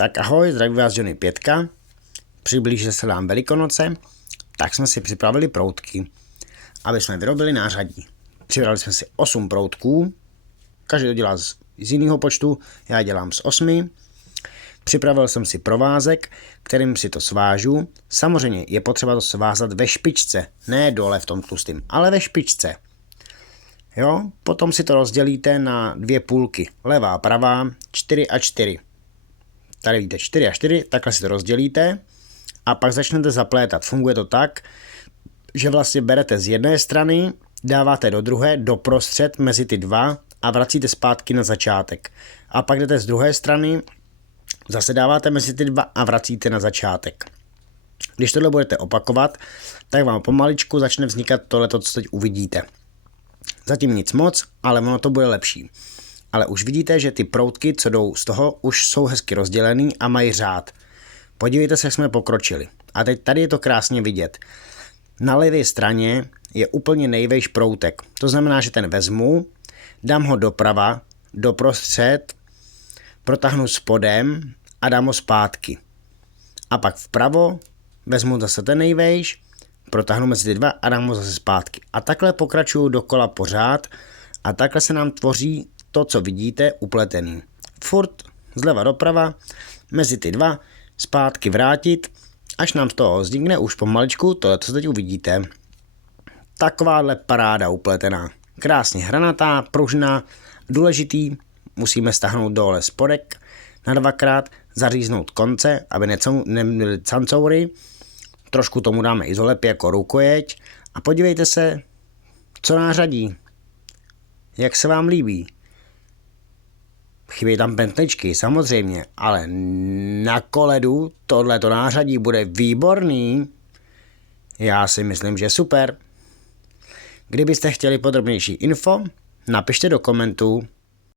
Tak ahoj, zdraví vás Johnny 5. Přiblíží se nám Velikonoce, tak jsme si připravili proutky, aby jsme vyrobili nářadí. Připravili jsme si 8 proutků, každý to dělá z jiného počtu, já dělám z 8. Připravil jsem si provázek, kterým si to svážu. Samozřejmě je potřeba to svázat ve špičce, ne dole v tom tlustým, ale ve špičce. Jo? Potom si to rozdělíte na 2 půlky, levá a pravá, 4 a 4. Tady vidíte 4 a 4, takhle si to rozdělíte a pak začnete zaplétat. Funguje to tak, že vlastně berete z jedné strany, dáváte do druhé, doprostřed mezi ty dva a vracíte zpátky na začátek. A pak jdete z druhé strany, zase dáváte mezi ty dva a vracíte na začátek. Když tohle budete opakovat, tak vám pomaličku začne vznikat tohleto, co teď uvidíte. Zatím nic moc, ale ono to bude lepší. Ale už vidíte, že ty proutky, co jdou z toho, už jsou hezky rozdělený a mají řád. Podívejte se, jak jsme pokročili. A teď tady je to krásně vidět. Na levé straně je úplně nejvejš proutek. To znamená, že ten vezmu, dám ho doprava, doprostřed, protáhnu spodem a dám ho zpátky. A pak vpravo vezmu zase ten nejvejš, protáhnu mezi ty dva a dám ho zase zpátky. A takhle pokračuju dokola pořád a takhle se nám tvoří to, co vidíte, upletený. Furt zleva doprava, mezi ty dva, zpátky vrátit, až nám z toho vznikne už pomaličku to, co teď uvidíte. Takováhle paráda upletená. Krásně hranatá, pružná, důležitý, musíme stáhnout dole spodek na 2krát, zaříznout konce, aby neměly cancoury, trošku tomu dáme izolep jako rukojeť a podívejte se, co nářadí. Jak se vám líbí? Chybí tam pentličky, samozřejmě, ale na koledu tohleto nářadí bude výborný. Já si myslím, že super. Kdybyste chtěli podrobnější info, napište do komentů.